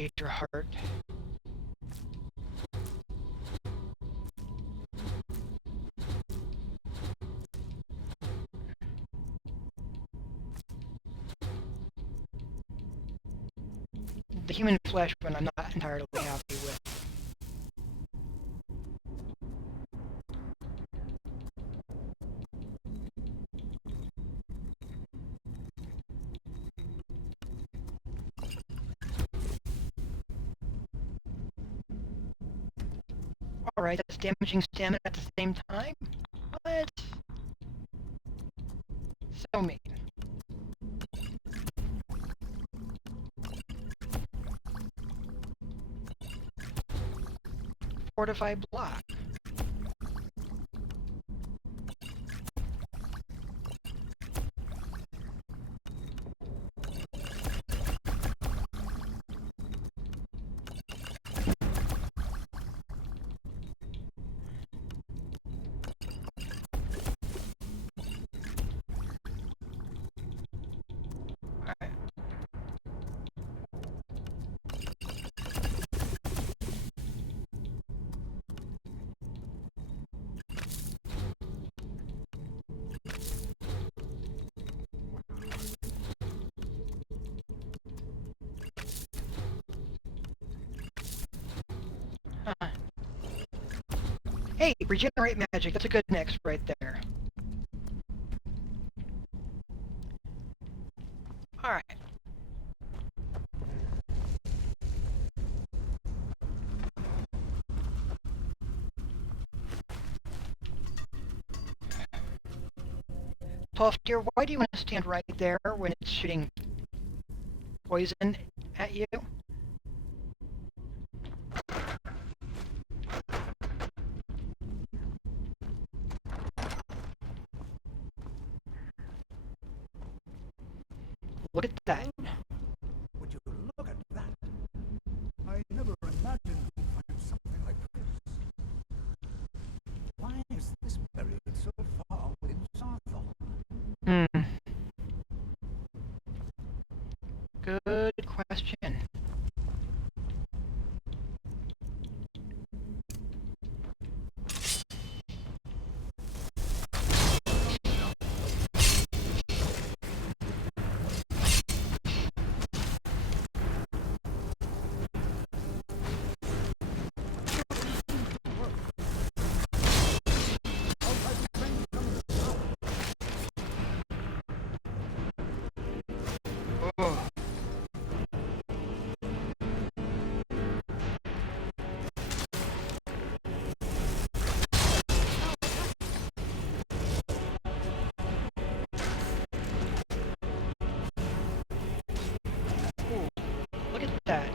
appreciate your heart. The human flesh one I'm not entirely happy with. Alright, that's damaging stamina at the same time? What? So mean. Fortified block. Alright. Huh. Hey, regenerate magic. That's a good next right there. Alright. Puff, dear, why do you want to stand right there when it's shooting poison at you? Look at that. Would you look at that? I never imagined we'd find something like this. Why is this buried so far within Sarthal? Good question. Oh. Ooh, look at that.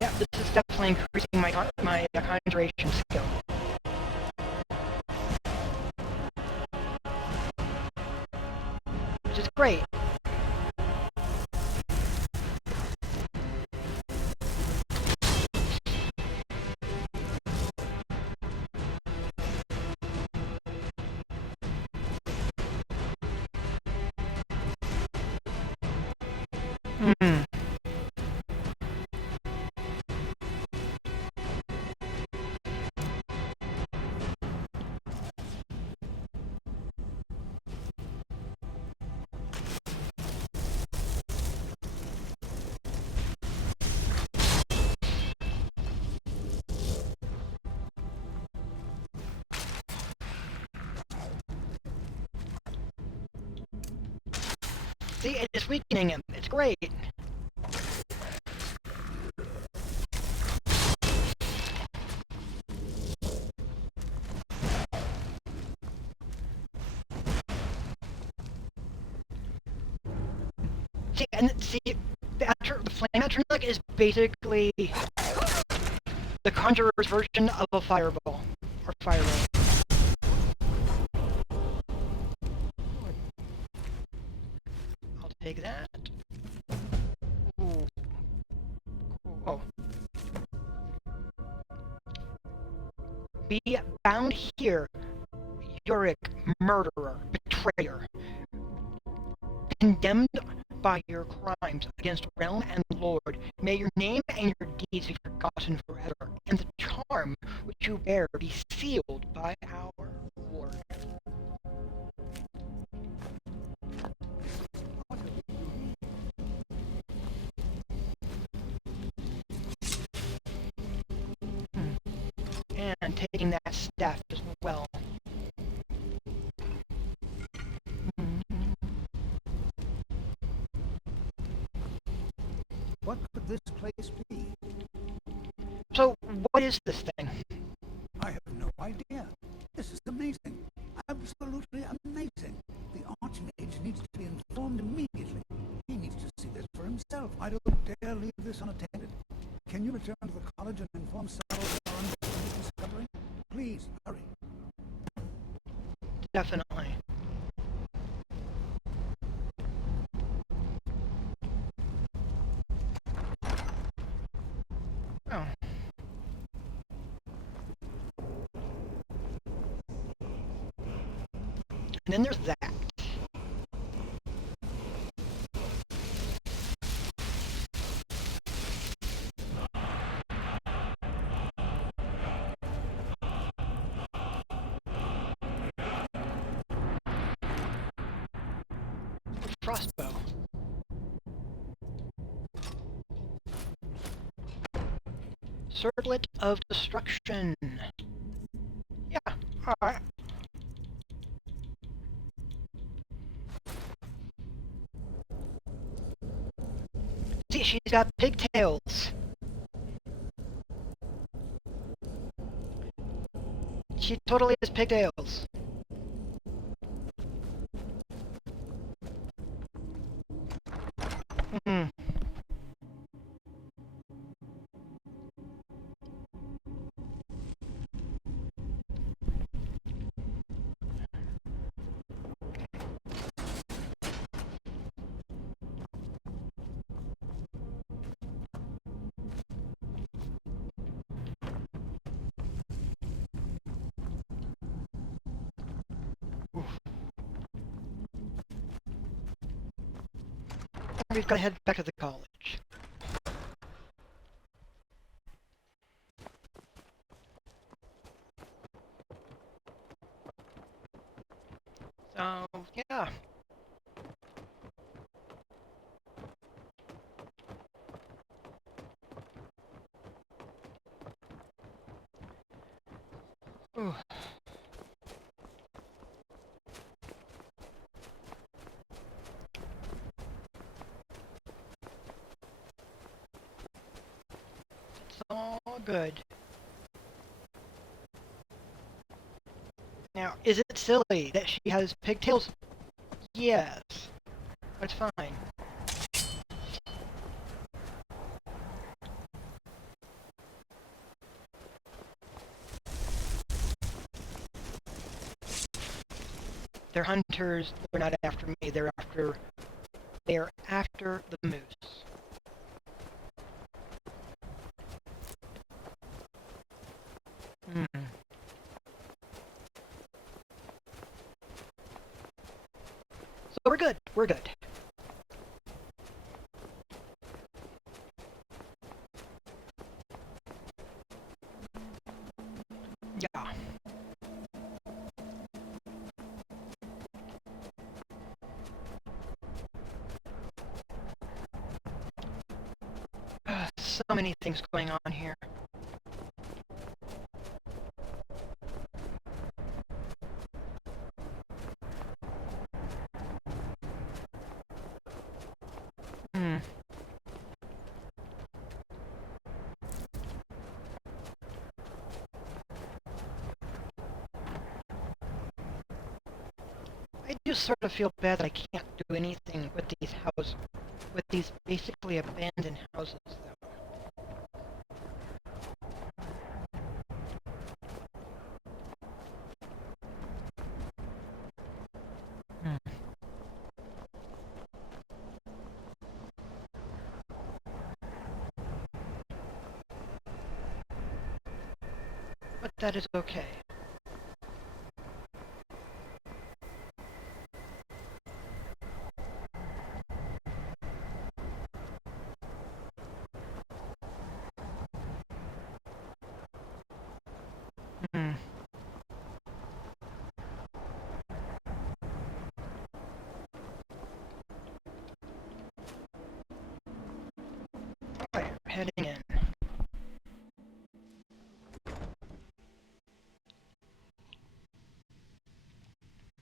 Yeah, this is definitely increasing my conjuration skill. Which is great. Hmm. See, it's weakening him. It's great. See, the flame atronach is basically the conjurer's version of a fireball or fireball. Take that. Ooh. Oh. Be bound here, Uric, murderer, betrayer, condemned by your crimes against realm and lord. May your name and your deeds be forgotten forever, and the charm which you bear be sealed by our ward. And taking that staff as well. What could this place be? So, what is this thing? I have no idea. This is amazing. Absolutely amazing. The Archmage needs to be informed immediately. He needs to see this for himself. I don't dare leave this unattended. Can you return to the college and inform Saddle on this discovery? Please, hurry. Definitely. Oh. And then there's that. Crossbow. Circlet of Destruction. Yeah, alright. See, she's got pigtails. She totally has pigtails. Hmm. We've got to head back to the college. So, yeah. Ooh. It's all good. Now, is it silly that she has pigtails? Yes. That's fine. They're hunters. They're not after me. They're after the moose. Hmm. So we're good. We're good. Yeah. So many things going on here. Hmm. I do sort of feel bad that I can't do anything with these basically abandoned houses, though. Hmm. That is okay. Hmm. Alright, heading in.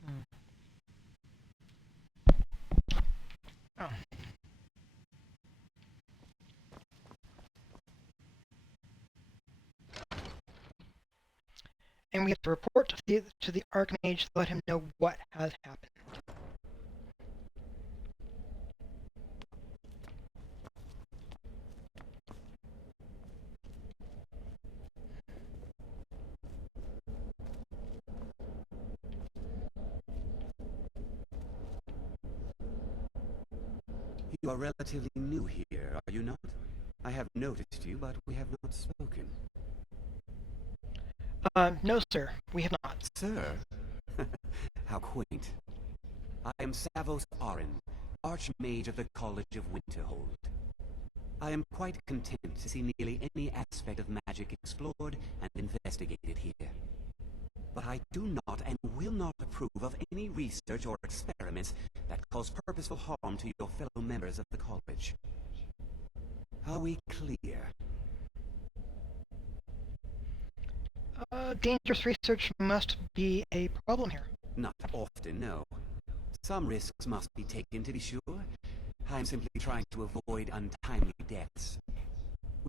Hmm. Oh. And we have to report to the Archmage to let him know what has happened. You are relatively new here, are you not? I have noticed you, but we have not spoken. No, sir, we have not. Sir? How quaint. I am Savos Arin, Archmage of the College of Winterhold. I am quite content to see nearly any aspect of magic explored and investigated here. But I do not and will not approve of any research or experiments that cause purposeful harm to your fellow members of the college. Are we clear? Dangerous research must be a problem here. Not often, no. Some risks must be taken, to be sure. I'm simply trying to avoid untimely deaths.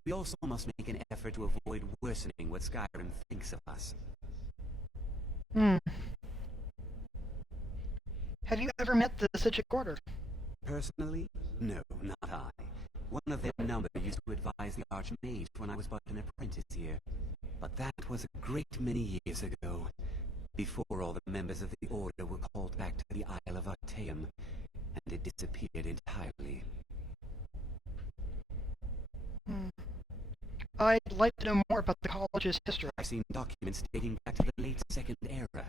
We also must make an effort to avoid worsening what Skyrim thinks of us. Have you ever met the Citric Order? Personally? No, not I. One of their number used to advise the Archmage when I was but an apprentice here. But that was a great many years ago, before all the members of the Order were called back to the Isle of Artaeum, and it disappeared entirely. I'd like to know more about the college's history. I've seen documents dating back to the late Second Era.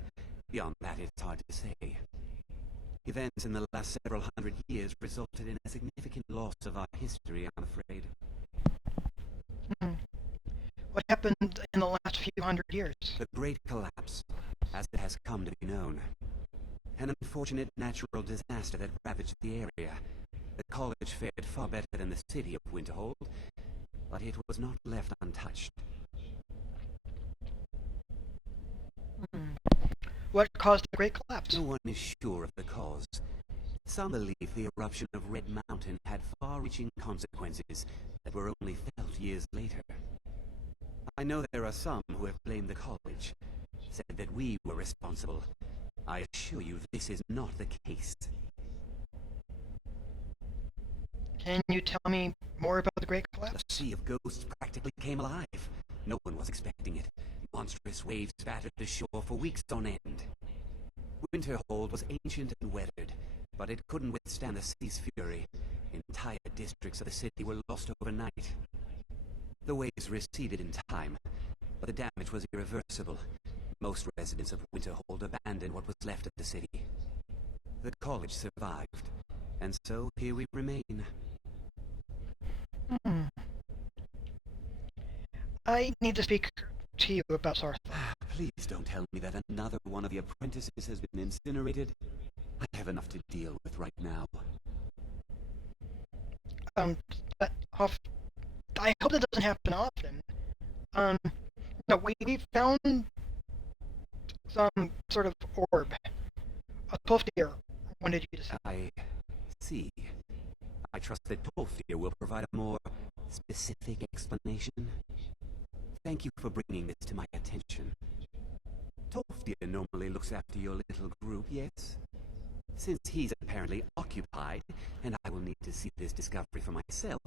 Beyond that, it's hard to say. Events in the last several hundred years resulted in a significant loss of our history, I'm afraid. What happened in the last few hundred years? The Great Collapse, as it has come to be known. An unfortunate natural disaster that ravaged the area. The college fared far better than the city of Winterhold, but it was not left untouched. What caused the Great Collapse? No one is sure of the cause. Some believe the eruption of Red Mountain had far-reaching consequences that were only felt years later. I know there are some who have blamed the college, said that we were responsible. I assure you this is not the case. Can you tell me more about the Great The Collapse? Sea of Ghosts practically came alive. No one was expecting it. Monstrous waves battered the shore for weeks on end. Winterhold was ancient and weathered, but it couldn't withstand the sea's fury. Entire districts of the city were lost overnight. The waves receded in time, but the damage was irreversible. Most residents of Winterhold abandoned what was left of the city. The college survived, and so here we remain. I need to speak to you about Sartha. Please don't tell me that another one of the apprentices has been incinerated. I have enough to deal with right now. I hope that doesn't happen often. No, we found some sort of orb. A Tolfdir wanted you to see. I see. I trust that Tolfdir will provide a more specific explanation. Thank you for bringing this to my attention. Tolfdir normally looks after your little group, yes? Since he's apparently occupied, and I will need to see this discovery for myself,